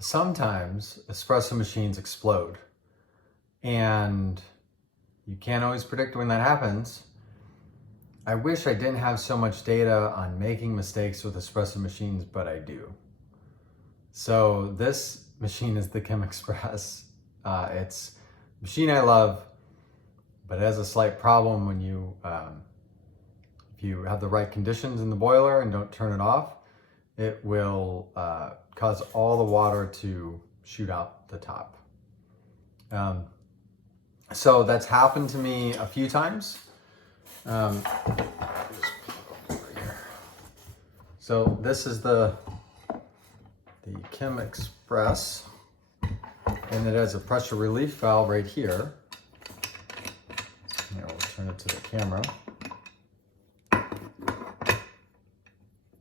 Sometimes espresso machines explode, and you can't always predict when that happens. I wish I didn't have so much data on making mistakes with espresso machines, but I do. So this machine is the ChemExpress. It's a machine I love, but it has a slight problem when if you have the right conditions in the boiler and don't turn it off, it will cause all the water to shoot out the top. So that's happened to me a few times. So this is the ChemExpress, and it has a pressure relief valve right here. Here, we'll turn it to the camera.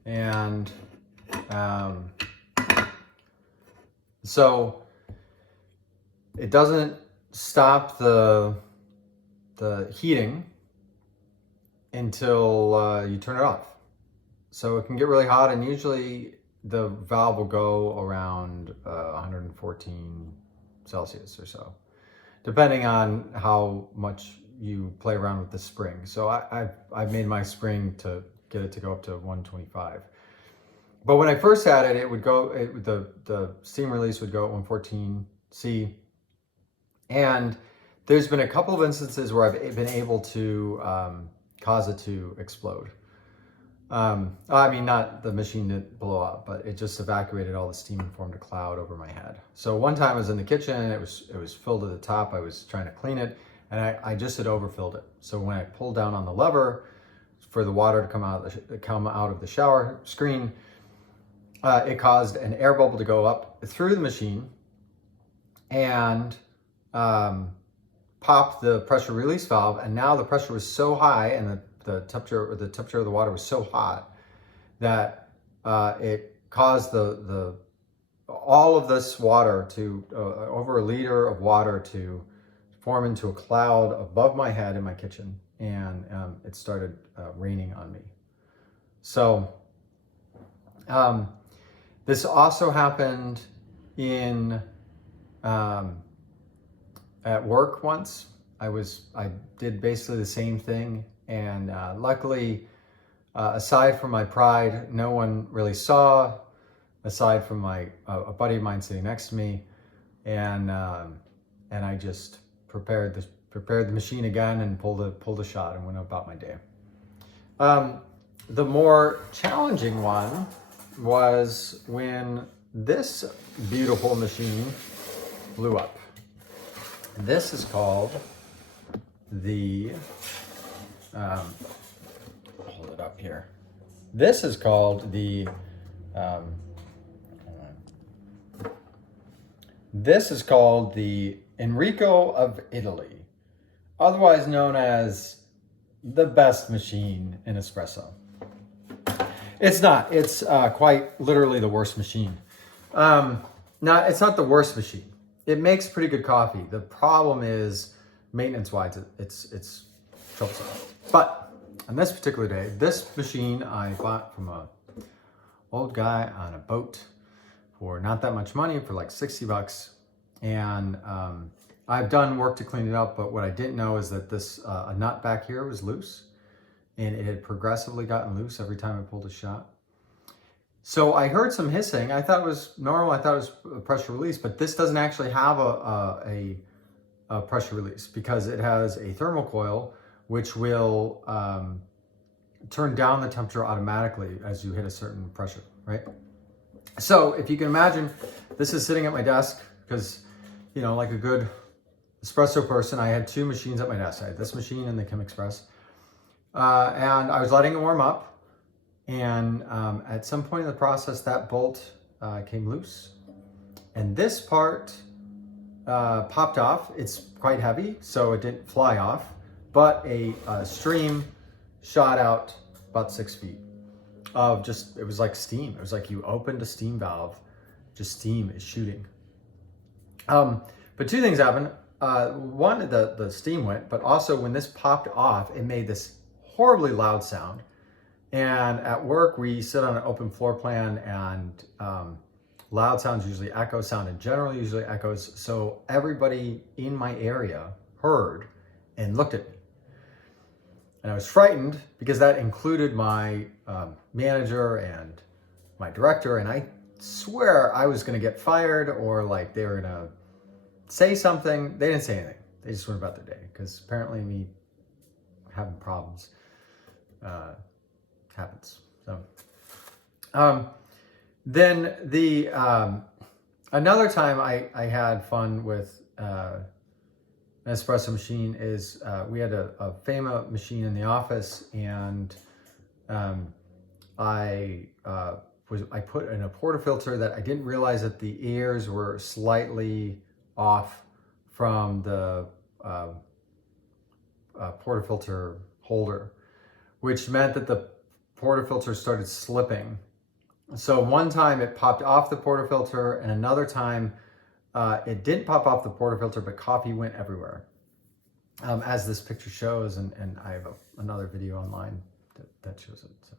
And so it doesn't stop the heating until you turn it off. So it can get really hot, and usually the valve will go around 114 Celsius or so, depending on how much you play around with the spring. So I've made my spring to get it to go up to 125. But when I first had it, it would go, the steam release would go at 114C. And there's been a couple of instances where I've been able to cause it to explode. I mean, not the machine didn't blow up, but it just evacuated all the steam and formed a cloud over my head. So one time I was in the kitchen, and it was filled to the top. I was trying to clean it, and I just had overfilled it. So when I pulled down on the lever for the water to come out of the shower screen, it caused an air bubble to go up through the machine and popped the pressure release valve. And now the pressure was so high, and the temperature of the water was so hot that it caused all of this water to over a liter of water to form into a cloud above my head in my kitchen, and it started raining on me. So this also happened in at work once. I did basically the same thing, and luckily, aside from my pride, no one really saw, aside from a buddy of mine sitting next to me, and I just prepared the machine again and pulled a shot and went about my day. The more challenging one was when this beautiful machine blew up. This is called the hold it up here. This is called the Enrico of Italy, otherwise known as the best machine in espresso. It's not. It's quite literally the worst machine. It's not the worst machine. It makes pretty good coffee. The problem is, maintenance-wise, it's troublesome. But on this particular day, this machine I bought from a old guy on a boat for not that much money, for like $60. And I've done work to clean it up, but what I didn't know is that this a nut back here was loose, and it had progressively gotten loose every time I pulled a shot. So I heard some hissing. I thought it was normal. I thought it was a pressure release, but this doesn't actually have a pressure release, because it has a thermocoil which will turn down the temperature automatically as you hit a certain pressure, right? So if you can imagine, this is sitting at my desk because, like a good espresso person, I had two machines at my desk. I had this machine and the ChemExpress. And I was letting it warm up. And at some point in the process, that bolt came loose. And this part popped off. It's quite heavy, so it didn't fly off. But a stream shot out about 6 feet of it was like steam. It was like you opened a steam valve, just steam is shooting. But two things happened. One, the steam went, but also when this popped off, it made this horribly loud sound. And at work, we sit on an open floor plan, and Loud sounds usually echo, sound in general usually echoes. So everybody in my area heard and looked at me. And I was frightened because that included my manager and my director. And I swear I was going to get fired, or like they were going to say something. They didn't say anything. They just went about their day, because apparently me having problems happens. So then the another time I had fun with an espresso machine is we had a Fama machine in the office, and I put in a portafilter that I didn't realize that the ears were slightly off from the portafilter holder, which meant that the portafilter started slipping. So one time it popped off the portafilter, and another time it didn't pop off the portafilter, but coffee went everywhere, as this picture shows, and I have another video online that shows it. So.